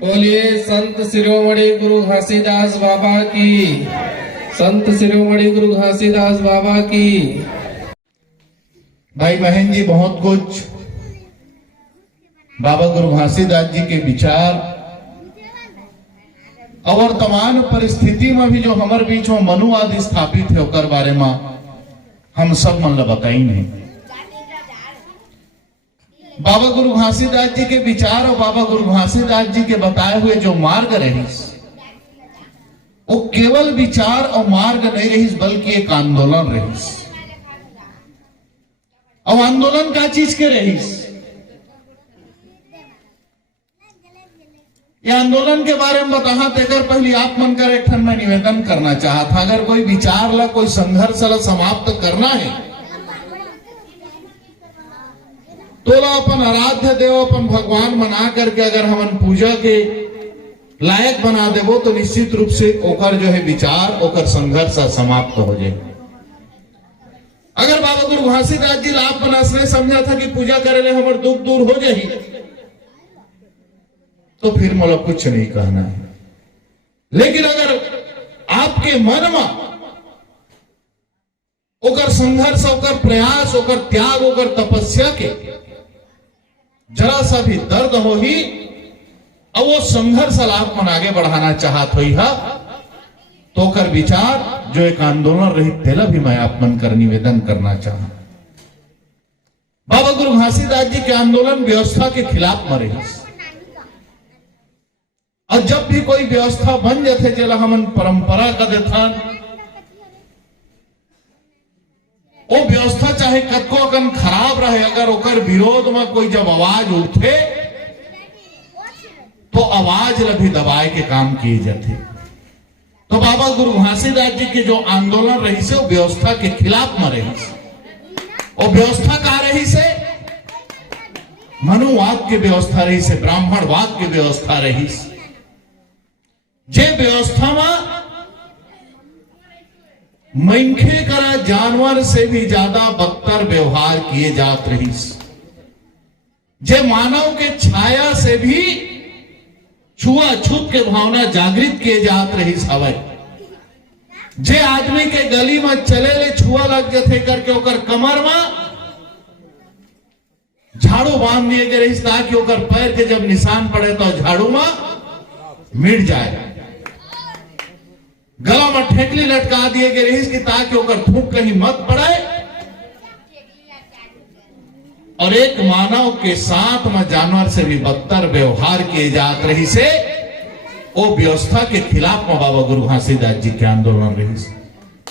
बोलिए संत शिरोमणि गुरु घासीदास बाबा की। संत शिरोमणि गुरु घासीदास बाबा की। भाई बहन जी, बहुत कुछ बाबा गुरु घासीदास जी के विचार और वर्तमान परिस्थिति में भी जो हमारे बीच में मनुवाद स्थापित है ओकर बारे में हम सब मन ला बताई नहीं। बाबा गुरु घासीदास जी के विचार और बाबा गुरु घासीदास जी के बताए हुए जो मार्ग रही वो केवल विचार और मार्ग नहीं रही बल्कि एक आंदोलन रही। और आंदोलन का चीज के रही, ये आंदोलन के बारे में बताहा तेकर पहले आप मन कर एक ठन मैं निवेदन करना चाहा था। अगर कोई विचार ला कोई संघर्ष ला समाप्त करना है तो ला अपन आराध्य देव अपन भगवान मना करके अगर हमन पूजा के लायक बना देवो तो निश्चित रूप से ओकर जो है विचार ओकर संघर्ष समाप्त हो जाए। अगर बाबा गुरु घासीदास जी लाभ बनास ने समझा था कि पूजा करे ले हमारे दुख दूर हो जाए तो फिर मोला कुछ नहीं कहना है। लेकिन अगर आपके मन में ओकर संघर्ष ओकर प्रयास ओकर त्याग ओकर तपस्या के जरा सा भी दर्द हो ही और वो संघर्ष लाभ मन आगे बढ़ाना चाहत हुई है तो ओकर विचार जो एक आंदोलन रही तेला भी मैं आप मन कर निवेदन करना चाहूं। बाबा गुरु घासीदास जी के आंदोलन व्यवस्था के खिलाफ में रही और जब भी कोई व्यवस्था बन जाते जेला हमन परंपरा का देथान वो व्यवस्था चाहे कतको अकन खराब रहे अगर ओकर विरोध में कोई जब आवाज उठे तो आवाज ला भी दबाए के काम किए जाते। तो बाबा गुरु घासीदास जी के जो आंदोलन रही से वो व्यवस्था के खिलाफ में रही वो व्यवस्था का रही से मनुवाद के व्यवस्था रही से ब्राह्मणवाद की व्यवस्था रही जे व्यवस्था में मनखे करा जानवर से भी ज्यादा बदतर व्यवहार किए जात रही जे मानव के छाया से भी छुआछूत के भावना जागृत किए जात रही हवै जे आदमी के गली में चले ले छुआ लग जाते करके ओकर कमर में झाड़ू बांध दिए गए रही ताकि ओकर पैर के जब निशान पड़े तो झाड़ू में मिट जाए। गला में ठेकली लटका दिए गए रही ताकि ओकर फूंक कहीं मत पड़े। और एक मानव के साथ में जानवर से भी बदतर व्यवहार किए जात रही से वो व्यवस्था के खिलाफ में बाबा गुरु घासीदास जी के आंदोलन रही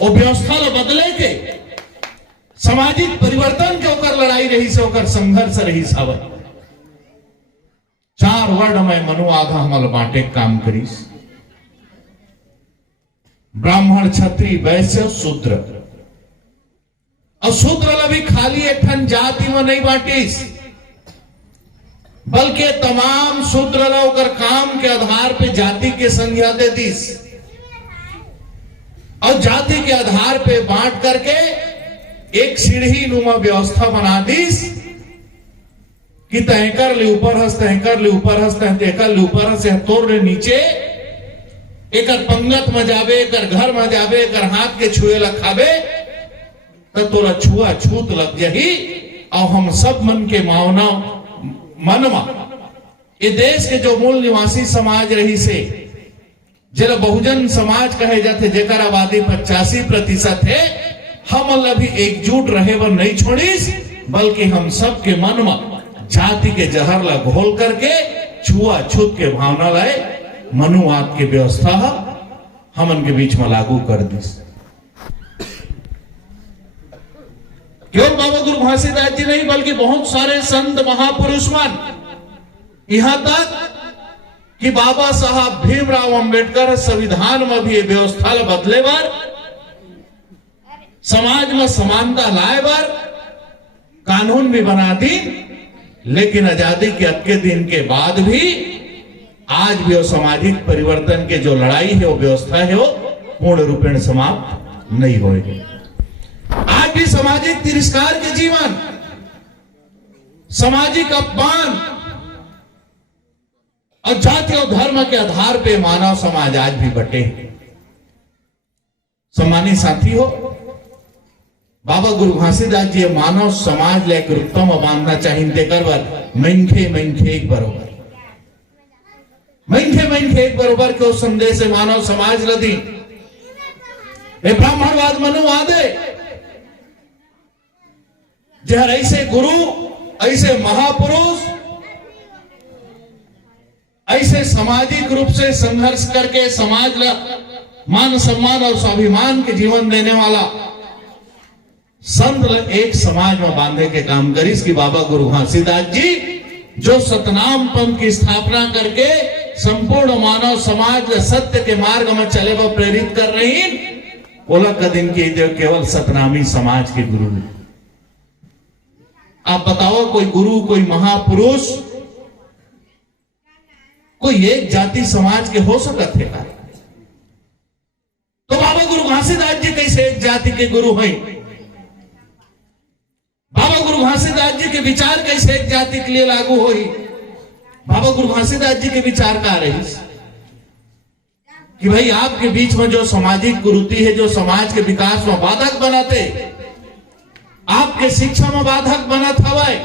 वो व्यवस्था ला बदले के सामाजिक परिवर्तन के ओकर लड़ाई रही से ओकर संघर्ष रही सावर। चार वर्ड में मनु आधा हमल बांटे काम करीस ब्राह्मण क्षत्रिय वैश्य शूद्र। और शूद्र ला भी खाली एक ठन जाति में नहीं बांटीस बल्कि तमाम शूद्र ला ओकर काम के आधार पे जाति के संज्ञा दे दीस और जाति के आधार पे बांट करके एक सीढ़ी नुमा व्यवस्था बना दीस कि तहकर ले ऊपर हंस तहकर ले ऊपर हंस तहकर ले ऊपर हंस तोड़ ले नीचे एक पंगत में जावे एक घर में जावे एक हाथ के छुए लखावे तो तोरा छुआ छूत लग जाही। और हम सब मन के मावना मनमा ये देश के जो मूल निवासी समाज रही से जरा बहुजन समाज कहे जाते जेकर आबादी 85% है हम भी एकजुट रहे वर नहीं छोड़ीस बल्कि हम सब के मन में जाति के जहर ला घोल करके छुआ छूत के भावना लाए मनुवाद की व्यवस्था हमन के बीच में लागू कर दी। केवल बाबा गुरु घासीदास जी नहीं बल्कि बहुत सारे संत महापुरुष मान यहां तक कि बाबा साहब भीमराव अंबेडकर संविधान में भी ये व्यवस्था बदले बार समाज में समानता लाए बार कानून भी बना दी। लेकिन आजादी के अक्के दिन के बाद भी आज भी वो सामाजिक परिवर्तन के जो लड़ाई है वो व्यवस्था है वो पूर्ण रूपेण समाप्त नहीं होगी। आज भी सामाजिक तिरस्कार के जीवन सामाजिक अपमान और जाति और धर्म के आधार पे मानव समाज आज भी बटे। सम्मानित साथी हो, बाबा गुरु घासीदास जी मानव समाज ले उत्तम बांधना चाहिए तेकर बर मनखे एक बरोबर मनखे एक बरोबर के संदेश है मानव समाज लदी ब्राह्मणवाद मनुवाद है जहर ऐसे गुरु ऐसे महापुरुष ऐसे सामाजिक रूप से संघर्ष करके समाज ला मान सम्मान और स्वाभिमान के जीवन देने वाला संत एक समाज में बांधे के काम करीस कि बाबा गुरु घासीदास जी जो सतनाम पंथ की स्थापना करके संपूर्ण मानव समाज सत्य के मार्ग में चले व प्रेरित कर रही बोला कदिन की जो केवल सतनामी समाज के गुरु है। आप बताओ कोई गुरु कोई महापुरुष कोई एक जाति समाज के हो सकते है? तो बाबा गुरु घासीदास जी कैसे एक जाति के गुरु हैं? बाबा गुरु घासीदास जी के विचार कैसे एक जाति के लिए लागू हुई? बाबा गुरु घासीदास जी के विचार का रही कि भाई आपके बीच में जो सामाजिक कुरीति है जो समाज के विकास में बाधक बनाते आपके शिक्षा में बाधक बनत हवाए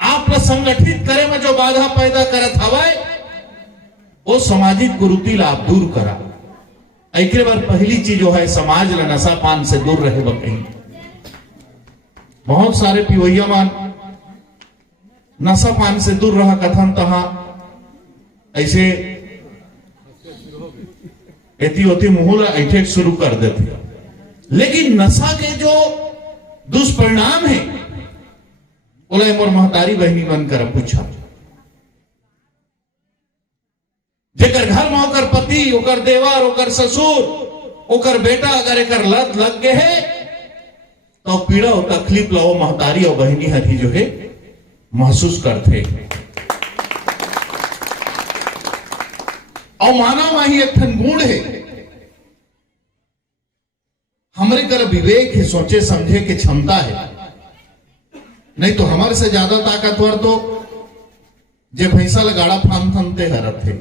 आप संगठित करे में जो बाधा पैदा करत हवाए वो सामाजिक कुरीति ला आप दूर करा। एक बार पहली चीज जो है समाज ला नशा पान से दूर रहे बकही। बहुत सारे पिवैया मान नशा पान से दूर रहा कथन तहा ऐसे एती होती मुहूला ऐठे शुरू कर देते, लेकिन नशा के जो दुष्परिणाम है बोला मोर महतारी बहनी मन कर पूछा जेकर घर में ओकर पति ओकर देवर ओकर ससुर ओकर बेटा अगर एक लत लग गए है तो पीड़ा और तकलीफ लो महतारी और बहनी हथी जो है महसूस करते। और मानव में ही एक गुण है हमारे कर विवेक है सोचे समझे की क्षमता है। नहीं तो हमारे से ज्यादा ताकतवर तो जे भैंसा लगाड़ा फान थनते हरत थे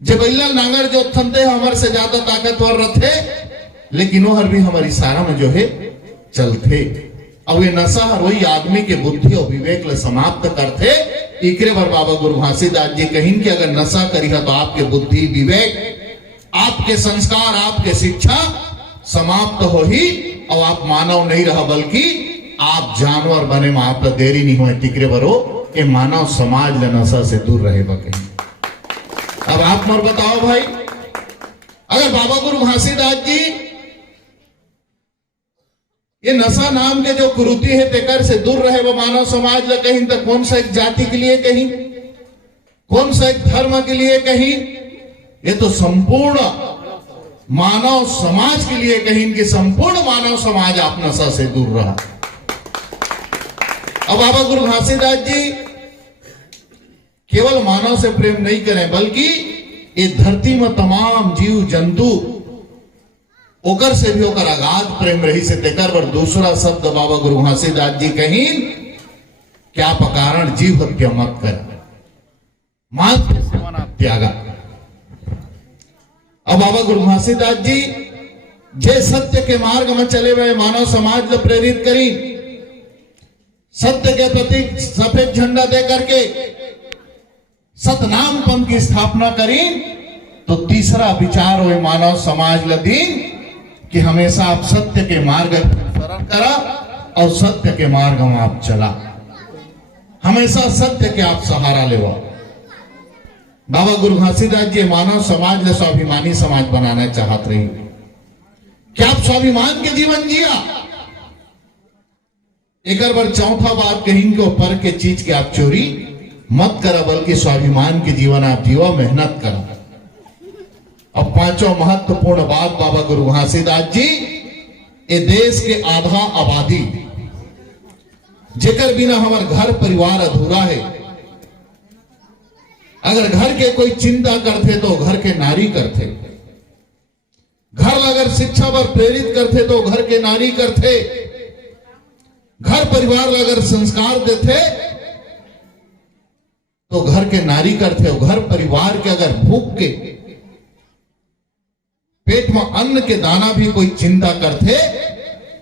जे बैला नांगर जो थनते हमारे से ज्यादा ताकतवर रहते, लेकिन वो हर भी हमारी इशारा में जो है चलते। अब ये नशा हर वही आदमी के बुद्धि और विवेक ले समाप्त करते। इकरे बार बाबा गुरु घासीदास जी कहीं कि अगर नशा करी है तो आपके बुद्धि विवेक आपके संस्कार आपके शिक्षा समाप्त हो ही और आप मानव नहीं रहा बल्कि आप जानवर बने में आप देरी नहीं हुए। तिकरे बरो के मानव समाज ले नशा से दूर रहे बके। अब आप मोर बताओ भाई अगर बाबा गुरु घासीदास जी ये नशा नाम के जो कुरीति है तेकर से दूर रहे वो मानव समाज ल कहीं तो कौन सा एक जाति के लिए कहीं कौन सा एक धर्म के लिए कहीं ये तो संपूर्ण मानव समाज के लिए कहीं कि संपूर्ण मानव समाज आप नशा से दूर रहा। अब बाबा गुरु घासीदास जी केवल मानव से प्रेम नहीं करें बल्कि ये धरती में तमाम जीव जंतु ओकर से भी ओकर अगाध प्रेम रही से तेकर पर दूसरा शब्द बाबा गुरु घासीदास जी कहीं क्या कारण जीव हत्या मत कर मांस के सेवन आप त्यागा। अब बाबा गुरु घासीदास जी जे सत्य के मार्ग में चले हुए मानव समाज को प्रेरित करी सत्य के प्रति सफेद झंडा दे करके सतनाम पंथ की स्थापना करी तो तीसरा विचार हुए मानव समाज लदीन कि हमेशा आप सत्य के मार्ग अनुसरण करा और सत्य के मार्ग में आप चला हमेशा सत्य के आप सहारा लेवा। बाबा गुरु घासीदास जी मानव समाज ले स्वाभिमानी समाज बनाना चाहत रही। क्या आप स्वाभिमान के जीवन जिया? एक बार चौथा बात कहीं के ऊपर के चीज के आप चोरी मत करा बल्कि स्वाभिमान के जीवन आप जीवा मेहनत करा। अब पांचों महत्वपूर्ण बात बाबा गुरु घासीदास जी ये देश के आधा आबादी जेकर बिना हमार घर परिवार अधूरा है। अगर घर के कोई चिंता करते तो घर के नारी करते, घर अगर शिक्षा पर प्रेरित करते तो घर के नारी करते, घर परिवार अगर संस्कार देते तो घर के नारी करते, घर परिवार के अगर भूख के पेट में अन्न के दाना भी कोई चिंता करते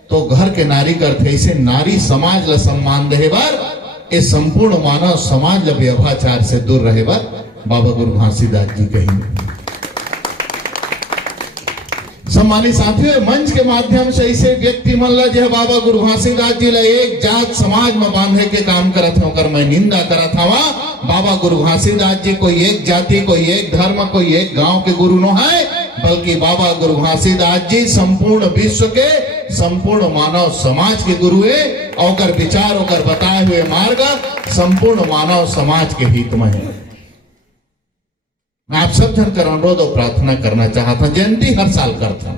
तो घर के नारी करते। इसे नारी समाज ला सम्मान रहे बार, ये संपूर्ण मानव समाज ला व्यभाचार से दूर रहे बार बाबा गुरु घासीदास जी कहेंगे। सम्मानित साथियों, मंच के माध्यम से ऐसे व्यक्ति मन ला जो बाबा गुरु घासीदास जी ला एक जात समाज में बांधे के काम करत है, ओकर मैं निंदा करत हवा। बाबा गुरु घासीदास जी कोई एक जाति, कोई एक धर्म, कोई एक गांव के गुरु न है, बल्कि बाबा गुरु घासीदास जी संपूर्ण विश्व के, संपूर्ण मानव समाज के गुरु है। और विचार और बताए हुए मार्ग संपूर्ण मानव समाज के हित में है। मैं आप सब जन कर अनुरोध और प्रार्थना करना चाहता। जयंती हर साल करता,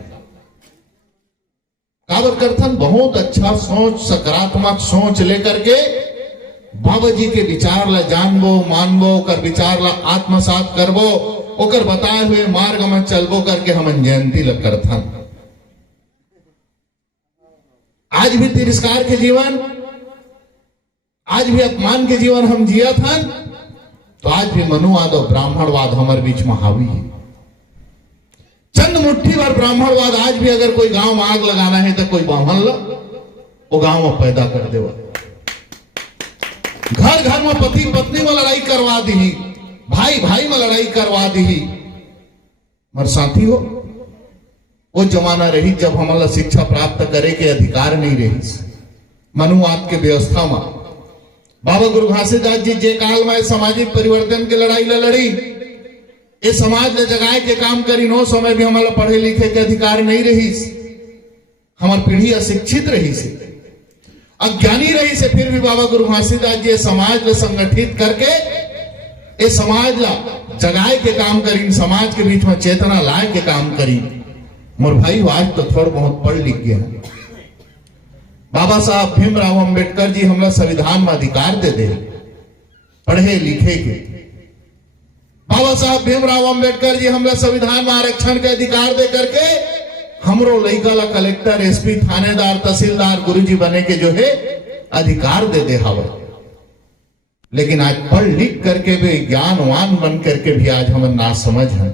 काबर करथन, बहुत अच्छा सोच, सकारात्मक सोच लेकर के बाबा जी के विचार ला जानबो, मानबो, ओकर विचार ला आत्मसात करबो, ओकर बताए हुए मार्ग में चलबो करके हम जयंती ला करथन। आज भी तिरस्कार के जीवन, आज भी अपमान के जीवन हम जिया था, तो आज भी मनुवाद और ब्राह्मणवाद हमारे बीच में हावी है। चंद मुट्ठी भर ब्राह्मणवाद आज भी अगर कोई गांव में आग लगाना है तो कोई ब्राह्मण ला वो गांव में पैदा कर देवा। घर घर में पति पत्नी में लड़ाई करवा दी, भाई भाई में लड़ाई करवा दी। मर साथी हो, वो जमाना रही जब हमारा शिक्षा प्राप्त करे के अधिकार नहीं रही। मनुवाद के व्यवस्था में बाबा गुरु घासीदास जी जे काल में सामाजिक परिवर्तन के लड़ाई ला लड़ी, ये समाज ने जगाए के काम करी। नो समय भी हमारा पढ़े लिखे के अधिकार नहीं रही, हमारी पीढ़ी अशिक्षित रही से, अज्ञानी रही से, फिर भी बाबा गुरु घासीदास जी समाज को संगठित करके ये समाज ला जगाए के काम करी, समाज के बीच में चेतना लाए के काम करी। मोर भाई आज तो थोड़ा बहुत पढ़ लिख गया। बाबा साहब भीमराव अंबेडकर जी हमला संविधान में अधिकार दे दे पढ़े लिखे के। बाबा साहब भीमराव अंबेडकर जी हमला संविधान में आरक्षण के अधिकार दे करके हमरो लइका ला कलेक्टर, एसपी, थानेदार, तहसीलदार, गुरुजी बने के जो है अधिकार दे हवा। लेकिन आज पढ़ लिख करके भी ज्ञानवान बन करके भी आज हम ना समझ हैं।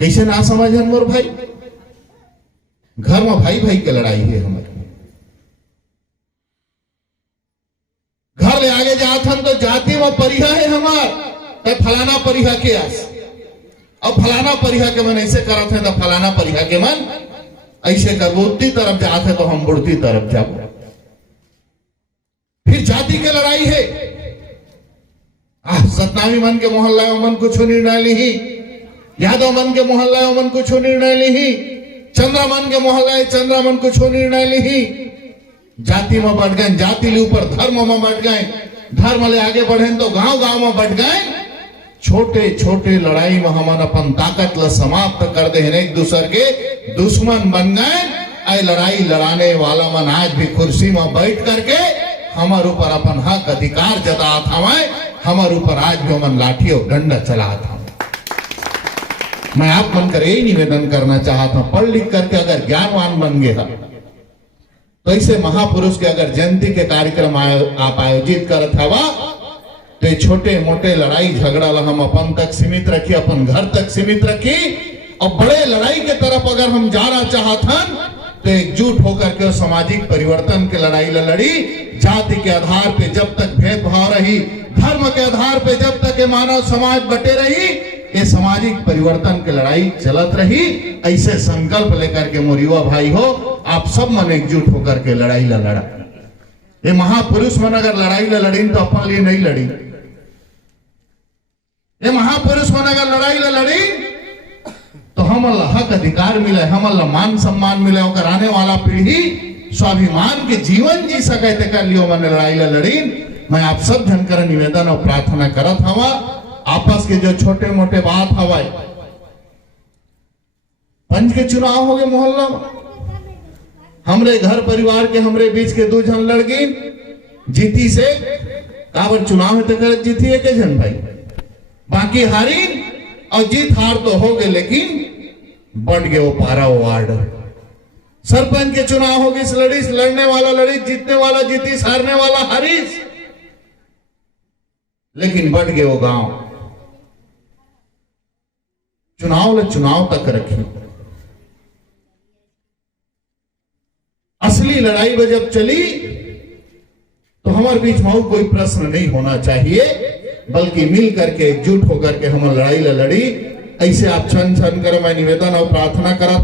कैसे ना समझ हैं मोर भाई? घर में भाई भाई की लड़ाई है हमारी। घर ले आगे जात हम तो जाति में परिहा है हमार, तो फलाना परिहा के आस, अब फलाना परिहा के मन ऐसे करत है तो फलाना परिहा के मन ऐसे कर, बुद्धि तरफ जाते तो हम बुढ़ती तरफ जाओ। फिर जाति की लड़ाई है। सतनामी मन के मोहल्ला मन कुछ निर्णय ली, यादव मन के मोहल्ला मन कुछ निर्णय ली, चंद्रा मन के मोहल्ला चंद्रा मन कुछ निर्णय ली। जाति में बढ़ गए, जाति ले ऊपर धर्म में बढ़ गए, धर्म ले आगे बढ़े तो गांव गांव में बढ़ गए। छोटे छोटे लड़ाई में हम अपन ताकत ला समाप्त कर दे, एक दूसरे के दुश्मन बन गए। आई लड़ाई लड़ाने वाला मन आज भी कुर्सी में बैठ करके हमारे ऊपर अपन हक अधिकार जता था, हमारे ऊपर आज भी मन लाठी और डंडा चला था। मैं आप बनकर यही निवेदन करना चाहता हूं, पढ़ लिख करके अगर ज्ञानवान बन गया तो ऐसे महापुरुष के अगर जयंती के कार्यक्रम आप आयोजित करत हवा, तो ये छोटे मोटे लड़ाई झगड़ा ला हम अपन तक सीमित रखी, अपन घर तक सीमित रखी। और बड़े लड़ाई के तरफ अगर हम जाना चाहतन तो एकजुट होकर के सामाजिक परिवर्तन के लड़ाई ला लड़ी। जाति के आधार पे जब तक भेदभाव रही, धर्म के आधार पे जब तक ये मानव समाज बटे रही, ये सामाजिक परिवर्तन की लड़ाई चलत रही। ऐसे संकल्प लेकर के मोर युवा भाई हो, आप सब मन एकजुट होकर के लड़ाई ला लड़ा। ये महापुरुष मन अगर लड़ाई ला लड़ी तो अपन लिए नहीं लड़ी। ये महापुरुष मन अगर लड़ाई ला लड़ी तो हम हक अधिकार मिले, हम मान सम्मान मिले, और आने वाला पीढ़ी स्वाभिमान के जीवन जी सके कर लियो मन लड़ाई ला लड़ी। मैं आप सब जन कर निवेदन और प्रार्थना करत हवा, आपस के जो छोटे मोटे बात हवाए, पंच के चुनाव हो गए मोहल्ला में, हमरे घर परिवार के हमरे बीच के दो जन लड़गी जीती से काबर चुनाव है तो कर जीती है के जन भाई, बाकी हारी और जीत हार तो हो गए, लेकिन बढ़ गए वो पारा वार्ड। सरपंच के चुनाव होगी, लड़ीस, लड़ने वाला लड़ी, जीतने वाला जीतीस, हारने वाला हारीस। लेकिन बढ़ गए वो गांव। चुनाव तक रखी। असली लड़ाई में जब चली तो हमारे बीच में कोई प्रश्न नहीं होना चाहिए, बल्कि मिल करके एकजुट होकर के हम लड़ाई लड़ी। ऐसे आप छन छन कर मैं निवेदन और प्रार्थना करा।